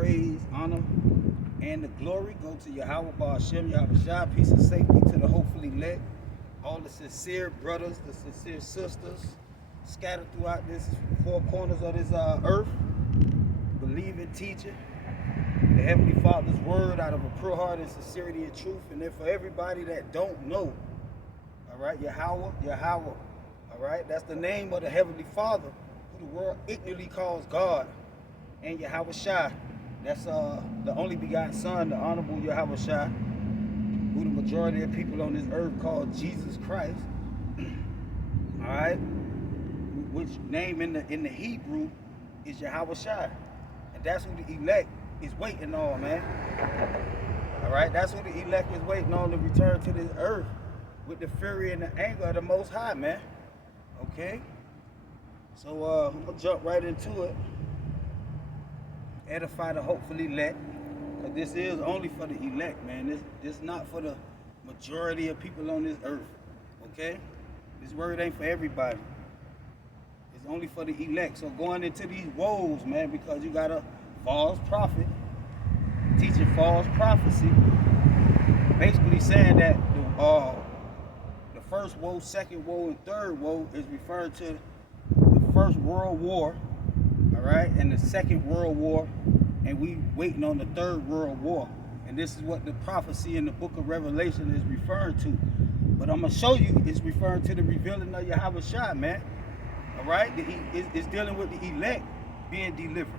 praise, honor, and the glory go to Yahweh Ba'ashem, Yahushua, peace and safety to the hopefully elect, all the sincere brothers, the sincere sisters, scattered throughout this four corners of this earth, believing, teaching the Heavenly Father's word out of a pure heart and sincerity and truth. And then for everybody that don't know, all right, Yahweh, all right, that's the name of the Heavenly Father, who the world ignorantly calls God, and Yahushua, that's the only begotten Son, the Honorable Yahushua, who the majority of people on this earth call Jesus Christ, all right, which name in the Hebrew is Yahushua, and that's who the elect is waiting on, man. All right, that's who the elect is waiting on to return to this earth with the fury and the anger of the Most High, man. Okay, so I'm gonna jump right into it. Edify the hopefully elect, because this is only for the elect, man. This not for the majority of people on this earth. Okay, this word ain't for everybody. It's only for the elect. So going into these woes, man, because you got a false prophet teaching false prophecy, basically saying that the first woe, second woe, and third woe is referring to the First World War, all right, and the Second World War, and we waiting on the Third World War. And this is what the prophecy in the book of Revelation is referring to. But I'm gonna show you it's referring to the revealing of Yahushua, man. All right, it's dealing with the elect being delivered.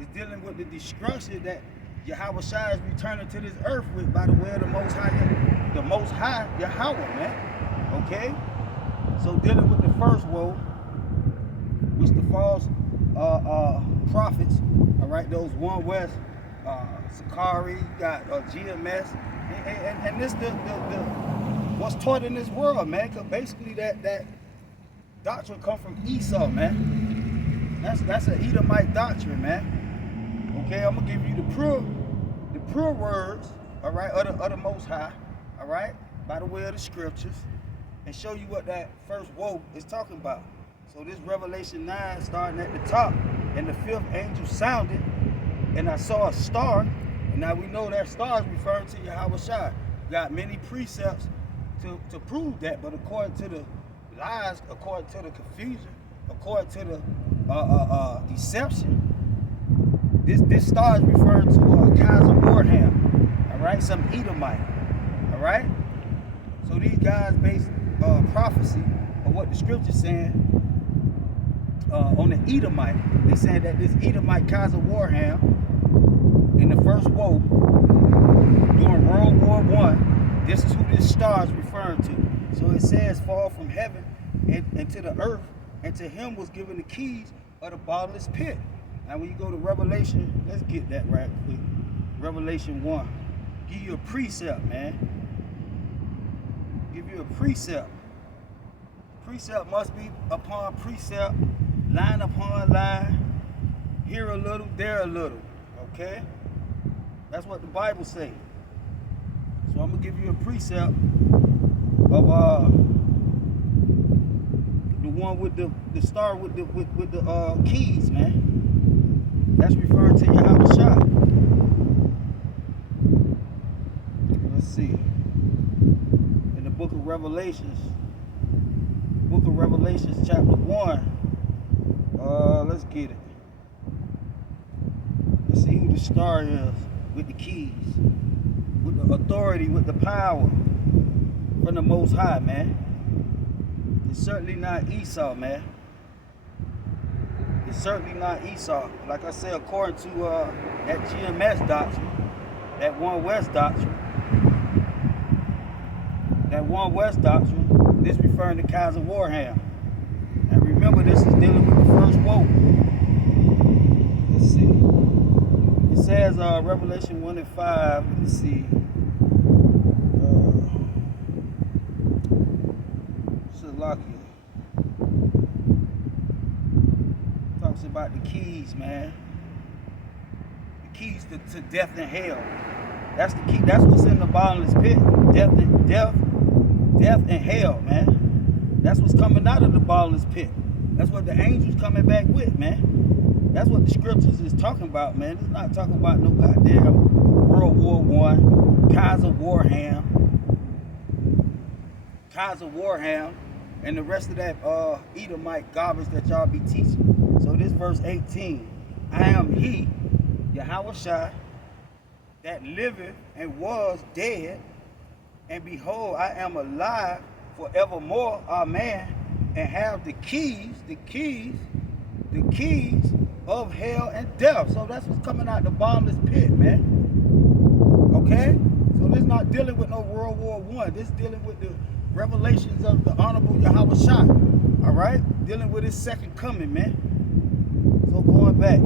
It's dealing with the destruction that Yahushua is returning to this earth with by the way of the Most High Yahweh, man. Okay, so dealing with the first woe, which the false prophets, all right, those One West, Sakari, you got GMS, and this the what's taught in this world, man. Cause basically that doctrine come from Esau, man. That's an Edomite doctrine, man. Okay, I'm gonna give you the pure words, all right, of the Most High, all right, by the way of the scriptures, and show you what that first woe is talking about. So this Revelation 9 starting at the top, and the fifth angel sounded, and I saw a star, and now we know that star is referring to Yahushua. Got many precepts to prove that, but according to the lies, according to the confusion, according to the deception, this star is referring to Kaiser Warham, all right, some Edomite, all right. So these guys based prophecy of what the scripture's saying on the Edomite. They saying that this Edomite Kaiser Warham in the first woe during World War I, this is who this star is referring to. So it says, fall from heaven and to the earth, and to him was given the keys of the bottomless pit. Now when you go to Revelation, let's get that right quick. Revelation 1. Give you a precept, man. Give you a precept. Precept must be upon precept, line upon line, here a little, there a little, okay? That's what the Bible says. So I'm gonna give you a precept of the one with the star with the keys, man. That's referring to Yahushua. Let's see. In the book of Revelations, chapter 1. Let's get it. Let's see who the star is with the keys, with the authority, with the power from the Most High, man. It's certainly not Esau, man. It's certainly not Esau. Like I said, according to that GMS doctrine, that One West doctrine, this referring to Kaiser Warham. And remember, this is dealing with the first woe. Let's see. It says Revelation 1 and 5. Let me see. Salakia. Talks about the keys, man. The keys to death and hell. That's the key. That's what's in the bottomless pit. Death and hell, man. That's what's coming out of the bottomless pit. That's what the angels coming back with, man. That's what the scriptures is talking about, man. It's not talking about no goddamn World War One, Kaiser Warham, and the rest of that Edomite garbage that y'all be teaching. So this verse 18, I am he, Yahweh Shai, that liveth and was dead, and behold, I am alive forevermore, amen, and have the keys of hell and death. So that's what's coming out the bottomless pit, man. Okay? So this not dealing with no World War One. This dealing with the revelations of the Honorable Yahweh Shai. All right? Dealing with his second coming, man. So going back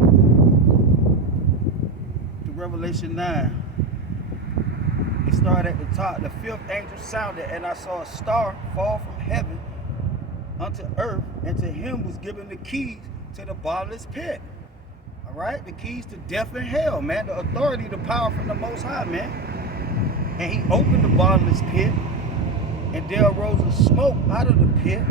to Revelation 9. It started at the top. The fifth angel sounded, and I saw a star fall from heaven unto earth, and to him was given the keys to the bottomless pit. All right? The keys to death and hell, man. The authority, the power from the Most High, man. And he opened the bottomless pit, and there arose a smoke out of the pit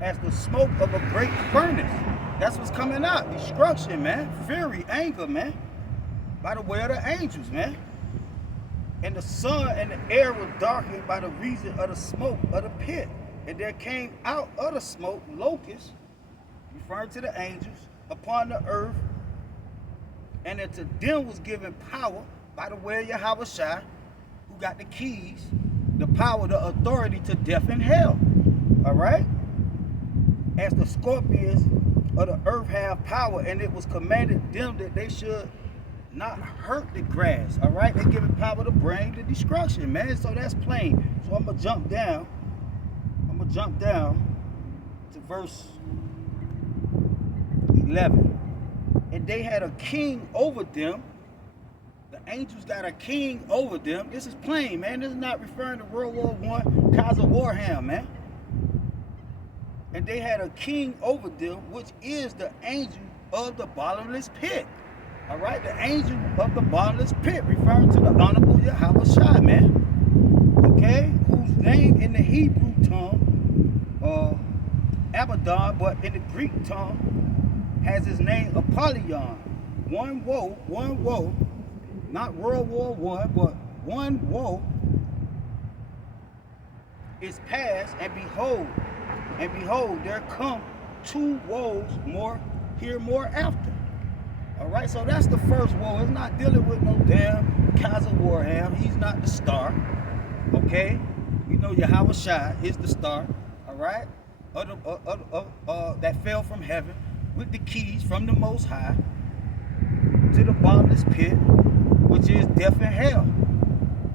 as the smoke of a great furnace. That's what's coming out. Destruction, man. Fury, anger, man. By the way of the angels, man. And the sun and the air were darkened by the reason of the smoke of the pit. And there came out of the smoke locusts, referring to the angels, upon the earth. And unto them was given power by the way of Yahweh Shai, who got the keys, the power, the authority to death and hell. All right? As the scorpions of the earth have power, and it was commanded them that they should not hurt the grass. All right? They giving power to bring the destruction, man. So that's plain. So I'm going to jump down. To verse 11. And they had a king over them. The angels got a king over them. This is plain, man. This is not referring to World War One, Kaiser Warham, man. And they had a king over them, which is the angel of the bottomless pit. All right, the angel of the bottomless pit, referring to the Honorable Yahweh Shai, man. Okay, whose name in the Hebrew tongue, Abaddon, but in the Greek tongue has his name Apollyon. One woe, not World War One, but one woe is past, and behold, there come two woes more after. All right, so that's the first woe. It's not dealing with no damn Kaiser Warham. He's not the star. Okay, we know Yahweh Shai is the star. All right, that fell from heaven with the keys from the Most High to the bottomless pit, which is death and hell.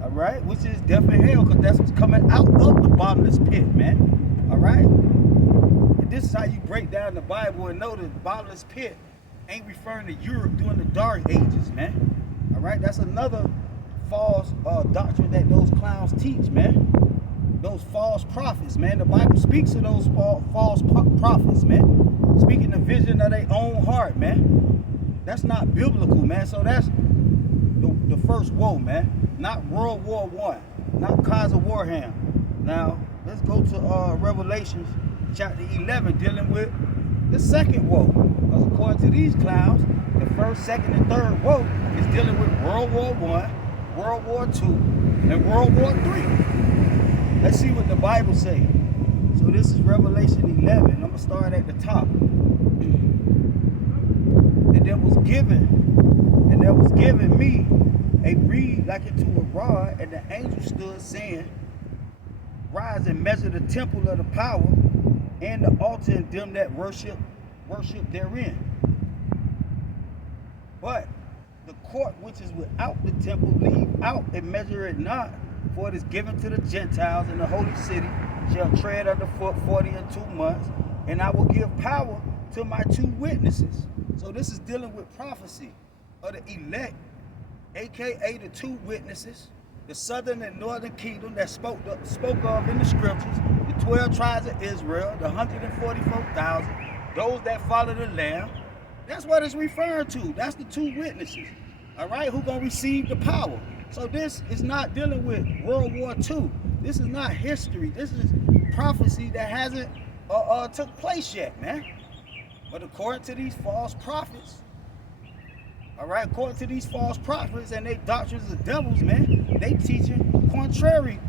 All right, which is death and hell, because that's what's coming out of the bottomless pit, man. All right, and this is how you break down the Bible and know that the bottomless pit ain't referring to Europe during the Dark Ages, man. All right, that's another false doctrine that those clowns teach, man. Those false prophets, man. The Bible speaks of those false prophets, man. Speaking the vision of their own heart, man. That's not biblical, man. So that's the first woe, man. Not World War One, not Kaiser Warham. Now let's go to Revelations chapter 11, dealing with the second woe. Because according to these clowns, the first, second, and third woe is dealing with World War I, World War II, and World War III. Let's see what the Bible says. So this is Revelation 11. I'm going to start at the top. And there was given me a reed like unto a rod, and the angel stood saying, Rise and measure the temple of the power, and the altar, and them that worship therein. But the court which is without the temple leave out and measure it not, for it is given to the Gentiles, and the holy city shall tread underfoot 42 months, and I will give power to my two witnesses. So this is dealing with prophecy of the elect, aka the two witnesses, the southern and northern kingdom that spoke of in the scriptures, the 12 tribes of Israel, the 144,000, those that follow the Lamb. That's what it's referring to. That's the two witnesses. All right, who gonna receive the power? So this is not dealing with World War II. This is not history. This is prophecy that hasn't took place yet, man. But according to these false prophets, all right, according to these false prophets and they doctrines of devils, man, they teaching contrary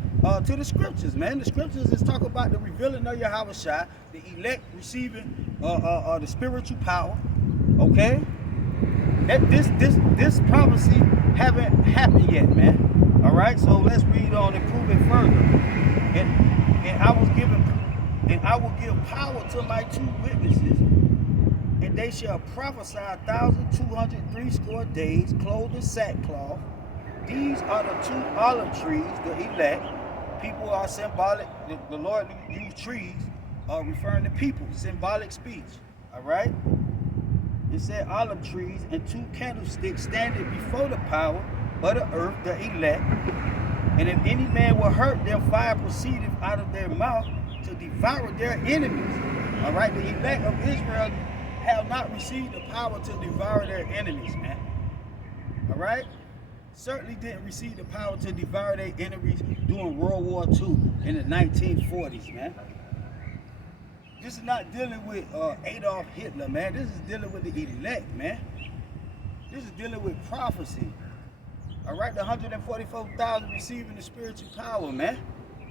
to the scriptures, man. The scriptures is talking about the revealing of Yahweh Shai, the elect receiving the spiritual power, okay? That this prophecy haven't happened yet, man. All right, so let's read on and prove it further. And I will give power to my 2 witnesses, and they shall prophesy 1,203 days, clothed in sackcloth. These are the 2 olive trees, the elect. People are symbolic. The Lord used trees, referring to people, symbolic speech. All right. It said olive trees and 2 candlesticks standing before the power of the earth, the elect. And if any man will hurt them, fire proceedeth out of their mouth to devour their enemies. All right, the elect of Israel have not received the power to devour their enemies, man. All right? Certainly didn't receive the power to devour their enemies during World War II in the 1940s, man. This is not dealing with Adolf Hitler, man. This is dealing with the elect, man. This is dealing with prophecy. All right, the 144,000 receiving the spiritual power, man.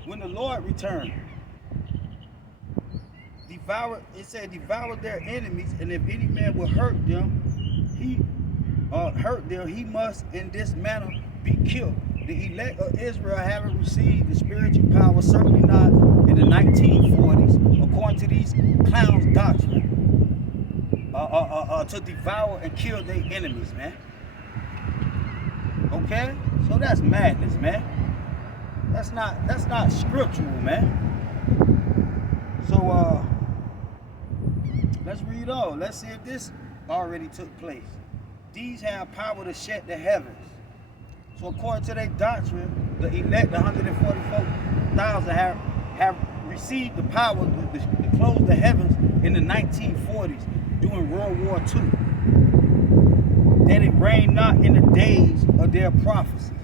When the Lord returned. It said devour their enemies, and if any man will hurt them, he must in this manner be killed. The elect of Israel haven't received the spiritual power, certainly not in the 1940s, according to these clowns' doctrine, to devour and kill their enemies, man. Okay? So that's madness, man. That's not scriptural, man. So let's read on. Let's see if this already took place. These have power to shut the heavens. So according to their doctrine, the elect, the 144,000 have received the power to close the heavens in the 1940s during World War II. That it rained not in the days of their prophecy,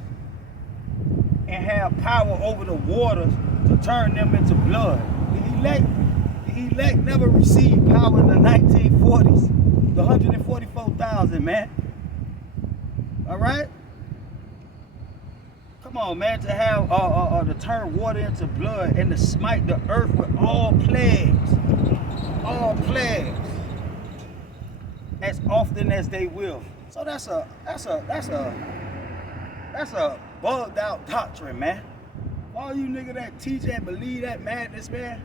and have power over the waters to turn them into blood. The elect never received power in the 1940s. The 144,000, man. All right? Come on, man, to have to turn water into blood and to smite the earth with all plagues, as often as they will. So that's a bugged out doctrine, man. All you niggas that teach and believe that madness, man,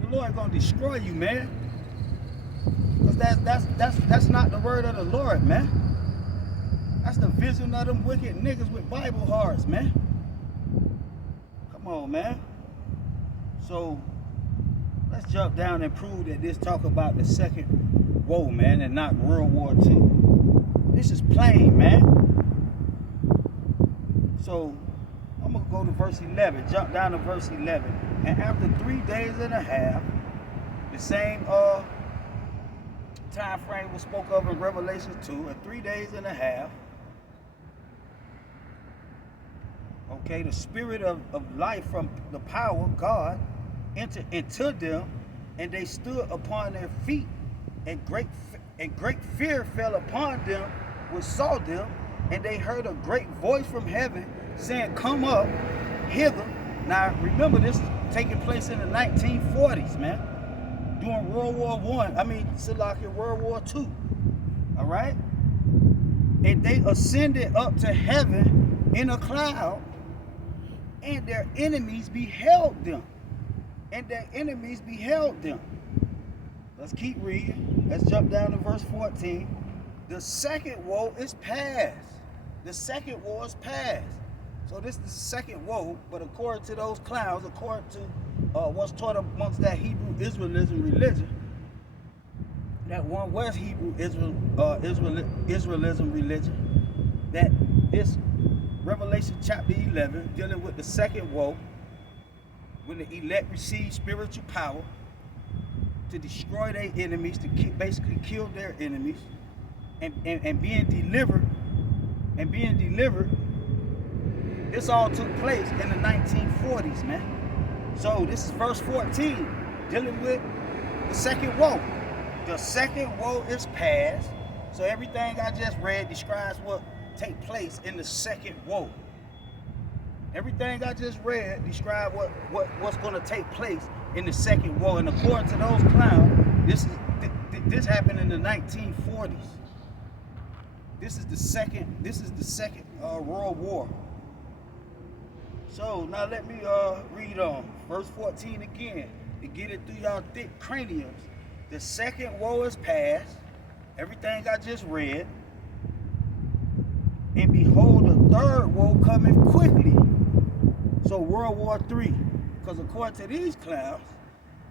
the Lord gonna destroy you, man. Cause that's not the word of the Lord, man. That's the vision of them wicked niggas with Bible hearts, man. Come on, man. So let's jump down and prove that this talk about the second woe, man, and not World War II. This is plain, man. So I'm gonna go to verse 11. Jump down to verse 11. And after 3 days and a half, the same time frame was spoke of in Revelation 2, and 3 days and a half. Okay, the spirit of life from the power of God entered into them, and they stood upon their feet, and great fear fell upon them which saw them, and they heard a great voice from heaven saying, "Come up hither." Now remember, this is taking place in the 1940s, man. During World War World War II. All right? And they ascended up to heaven in a cloud, and their enemies beheld them. Let's keep reading. Let's jump down to verse 14. The second woe is past. So this is the second woe, but according to those clowns, according to what's taught amongst that Hebrew Israelism religion, that one West Hebrew Israelism religion, that this Revelation chapter 11 dealing with the second woe, when the elect receive spiritual power to destroy their enemies, to basically kill their enemies, and being delivered. This all took place in the 1940s, man. So this is verse 14, dealing with the second woe. The second woe is past. So everything I just read describes what take place in the second woe. Everything I just read describes what's going to take place in the second woe. And according to those clowns, this happened in the 1940s. This is the second World War. So now let me read on verse 14 again to get it through y'all thick craniums. The second woe is past. Everything I just read. And behold, the third woe cometh quickly. So World War III, because according to these clowns,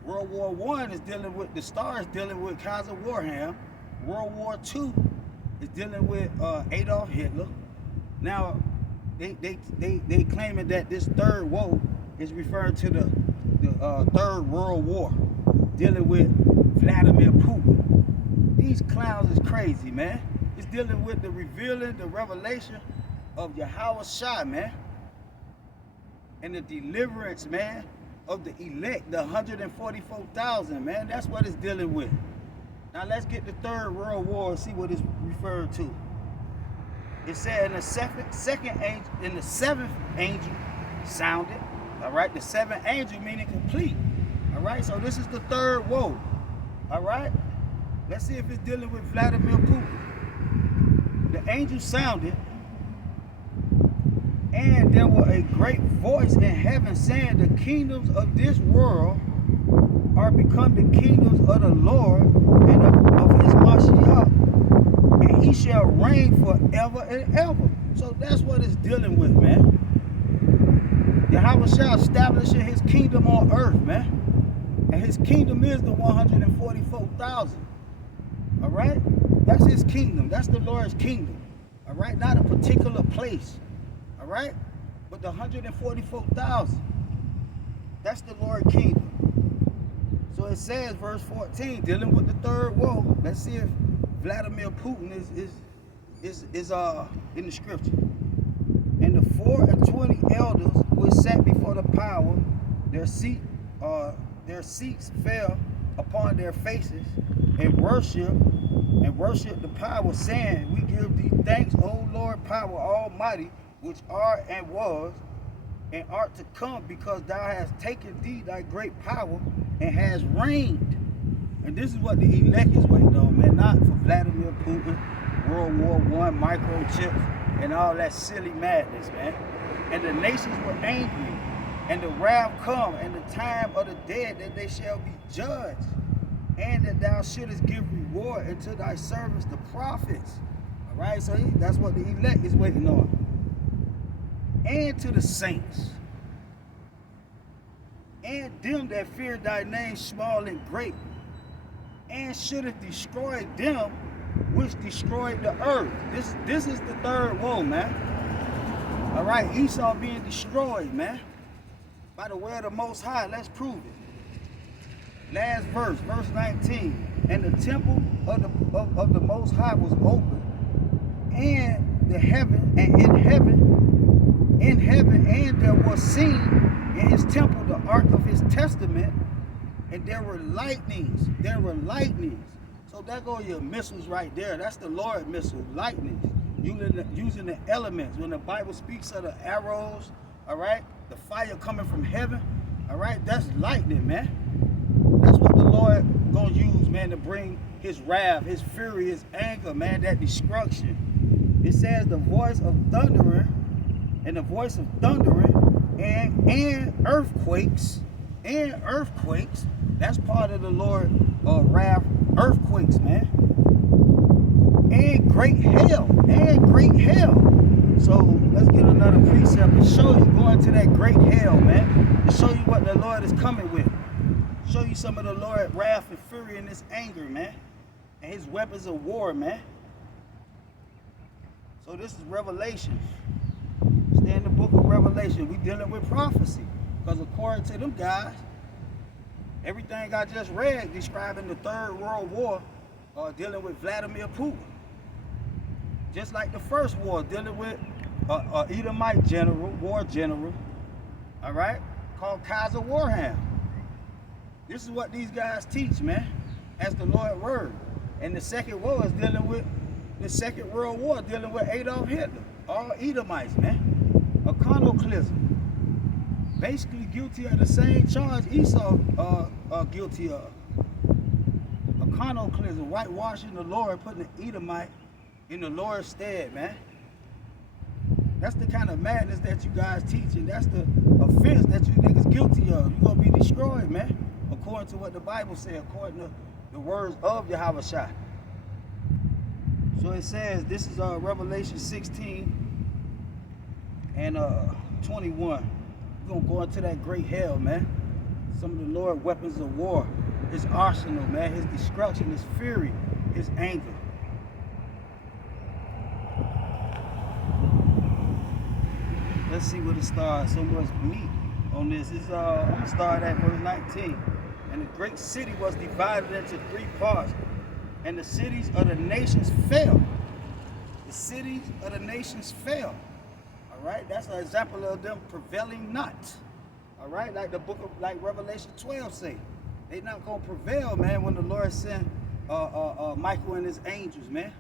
World War I is dealing with the stars, dealing with Kaiser Wilhelm. World War II is dealing with Adolf Hitler. Now, they claiming that this third woe is referring to the Third World War, dealing with Vladimir Putin. These clowns is crazy, man. It's dealing with the revealing, the revelation of Yahweh Shai, man. And the deliverance, man, of the elect, the 144,000, man. That's what it's dealing with. Now let's get the Third World War and see what it's referred to. It said in the seventh angel sounded. All right, the seventh angel meaning complete. All right, so this is the third woe. All right, let's see if it's dealing with Vladimir Putin. The angel sounded, and there was a great voice in heaven saying, the kingdoms of this world are become the kingdoms of the Lord and of his Mashiach, and he shall reign forever and ever. So that's what it's dealing with, man. Yahweh shall establish his kingdom on earth, man. And his kingdom is the 144,000. All right? That's his kingdom. That's the Lord's kingdom. All right? Not a particular place. All right? But the 144,000. That's the Lord's kingdom. So it says, verse 14, dealing with the third woe. Let's see if Vladimir Putin is in the scripture. And the 24 elders which sat before the power, their seats fell upon their faces and worship the power, saying, we give thee thanks, O Lord, power almighty, which art and was and art to come, because thou hast taken thee thy great power and has reigned. And this is what the elect is waiting on, man, not for Vladimir Putin, World War I, microchips, and all that silly madness, man. And the nations were angry, and the wrath come, and the time of the dead that they shall be judged, and that thou shouldest give reward unto thy servants, the prophets. All right, so that's what the elect is waiting on. And to the saints, and them that fear thy name, small and great, and shouldest destroy them which destroyed the earth. This is the third woe, man. All right, Esau being destroyed, man, by the way of the Most High. Let's prove it. Last verse, verse 19. And the temple of the Most High was open, and the heaven, and in heaven, and there was seen in his temple the ark of his testament, and there were lightnings. So there go your missiles right there. That's the Lord missile, lightnings. Using the elements. When the Bible speaks of the arrows, all right, the fire coming from heaven, all right, that's lightning, man. That's what the Lord gonna use, man, to bring his wrath, his fury, his anger, man, that destruction. It says the voice of thundering, and the voice of thundering, and earthquakes, that's part of the Lord wrath, earthquakes, man. And great hail. So let's get another precept to show you, going to that great hail, man, to show you what the Lord is coming with. Show you some of the Lord's wrath and fury and his anger, man, and his weapons of war, man. So this is Revelation. Stay in the book of Revelation. We dealing with prophecy, because according to them guys, everything I just read describing the Third World War, dealing with Vladimir Putin. Just like the first war, dealing with Edomite war general, all right, called Kaiser Wilhelm. This is what these guys teach, man. as the Lord's word. And the second war is dealing with the Second World War, dealing with Adolf Hitler. All Edomites, man. Iconoclasm. Basically guilty of the same charge Esau guilty of. Iconoclasm, whitewashing the Lord, putting the Edomite in the Lord's stead, man. That's the kind of madness that you guys teach, and that's the offense that you niggas guilty of. You're gonna be destroyed, man. According to what the Bible says, according to the words of Yahweh Shai. So it says, this is Revelation 16 and 21. We're gonna go into that great hell, man. Some of the Lord's weapons of war, his arsenal, man, his destruction, his fury, his anger. Let's see what it starts. So much meat on this. I'm gonna start at verse 19. And the great city was divided into 3 parts, and the cities of the nations fell. The cities of the nations fell. All right, that's an example of them prevailing not. All right, like the book of Revelation 12 say, they not gonna prevail, man. When the Lord sent Michael and his angels, man,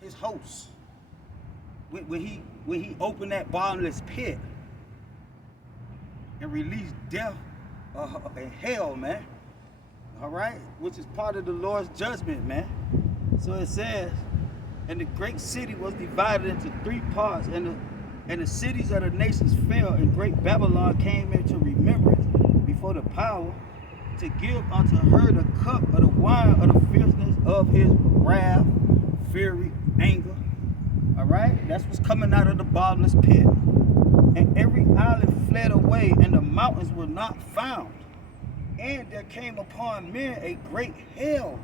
his hosts. When he opened that bottomless pit and released death and hell, man. All right, which is part of the Lord's judgment, man. So it says, and the great city was divided into 3 parts, and the cities of the nations fell, and great Babylon came into remembrance before the power to give unto her the cup of the wine of the fierceness of his wrath, fury, anger. All right, that's what's coming out of the bottomless pit. And every island fled away, and the mountains were not found. And there came upon men a great hail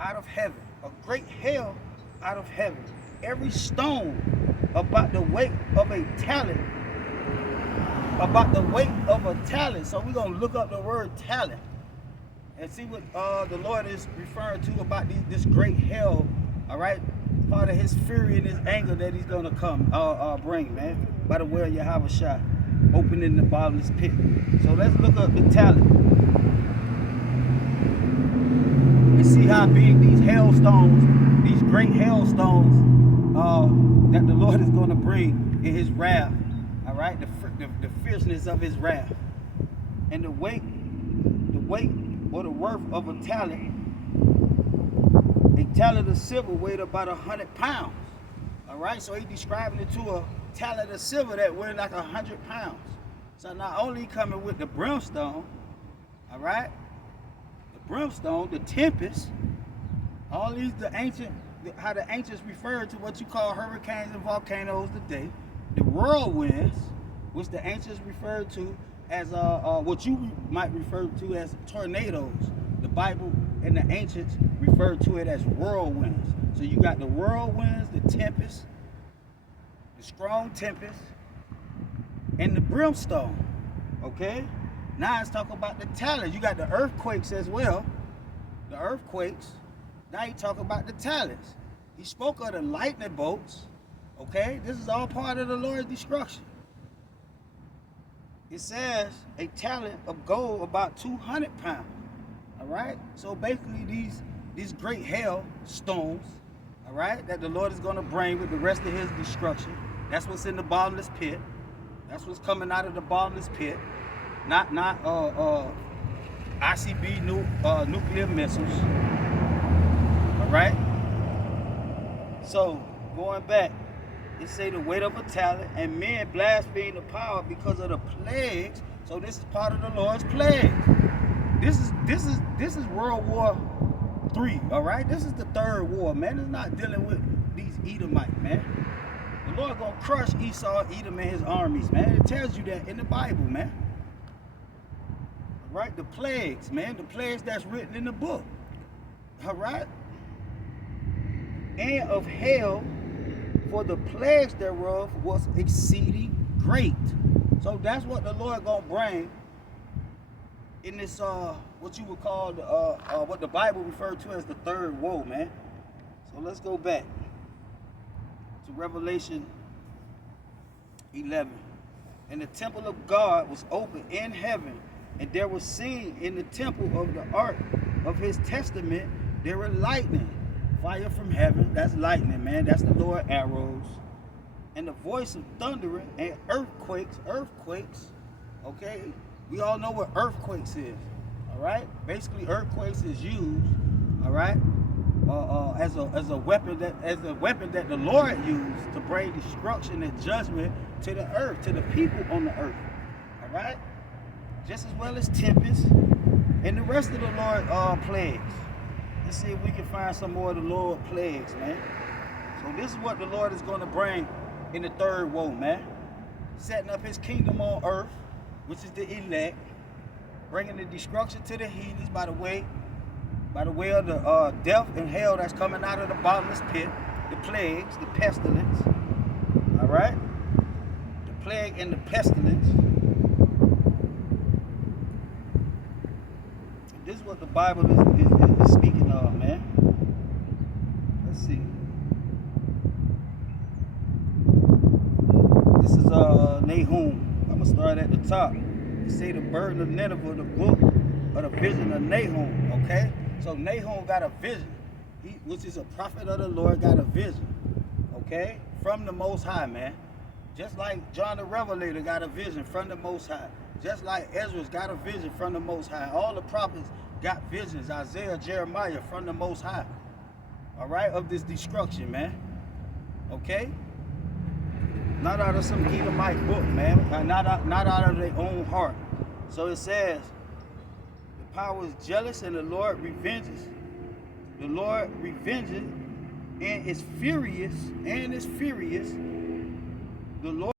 out of heaven. A great hail out of heaven. Every stone about the weight of a talent. About the weight of a talent. So we're going to look up the word talent and see what the Lord is referring to about this great hail. All right. Part of his fury and his anger that he's going to bring, man. By the way of Yahweh Shai. Opening the bottomless pit. So let's look up the talent. And see how big these hailstones, these great hailstones that the Lord is going to bring in his wrath. All right, the fierceness of his wrath. And the weight or the worth of a talent of silver weighed about 100 pounds. All right, so he's describing it to a talent of silver that weighed like 100 pounds. So not only coming with the brimstone, all right, the brimstone, the tempest, all these how the ancients referred to what you call hurricanes and volcanoes today, the whirlwinds, which the ancients referred to as what you might refer to as tornadoes. The Bible and the ancients referred to it as whirlwinds. So you got the whirlwinds, the tempest, the strong tempest, and the brimstone. Okay? Now let's talk about the talent. You got the earthquakes as well. The earthquakes. Now you talk about the talents. He spoke of the lightning bolts. Okay? This is all part of the Lord's destruction. It says a talent of gold about 200 pounds. All right? So basically these great hail stones, all right, that the Lord is going to bring with the rest of his destruction. That's what's in the bottomless pit. That's what's coming out of the bottomless pit. Not ICB nuclear missiles. All right? So, going back, it say the weight of a talent, and men blaspheme the power because of the plagues. So this is part of the Lord's plagues. This is World War III, all right? This is the third war, man. It's not dealing with these Edomites, man. The Lord gonna crush Esau, Edom, and his armies, man. It tells you that in the Bible, man. All right? The plagues, man. The plagues that's written in the book. All right? And of hell, for the plagues thereof was exceeding great. So that's what the Lord gonna bring in this what you would call what the Bible referred to as the third woe, man. So let's go back to Revelation 11. And the temple of God was open in heaven, and there was seen in the temple of the ark of his testament, there are lightning, fire from heaven. That's lightning, man. That's the Lord arrows. And the voice of thundering and earthquakes. Okay? We all know what earthquakes is. All right? Basically, earthquakes is used, all right, as a weapon that the Lord used to bring destruction and judgment to the earth, to the people on the earth. All right? Just as well as tempests and the rest of the Lord plagues. Let's see if we can find some more of the Lord plagues, man. So this is what the Lord is going to bring in the third woe, man. Setting up his kingdom on earth, which is the elect, bringing the destruction to the heathens by the way of the death and hell that's coming out of the bottomless pit, the plagues, the pestilence. All right? The plague and the pestilence. This is what the Bible is speaking of, man. Let's see. This is Nahum. I'm gonna start at the top. It say the burden of Nineveh, the book of the vision of Nahum. Okay, so Nahum got a vision. He, which is a prophet of the Lord, got a vision. Okay, from the Most High, man. Just like John the Revelator got a vision from the Most High. Just like Ezra's got a vision from the Most High. All the prophets got visions, Isaiah, Jeremiah, from the Most High. All right, of this destruction, man. Okay? Not out of some Edomite book, man. Not out of their own heart. So it says, the power is jealous and the Lord revenges. The Lord revenges and is furious. The Lord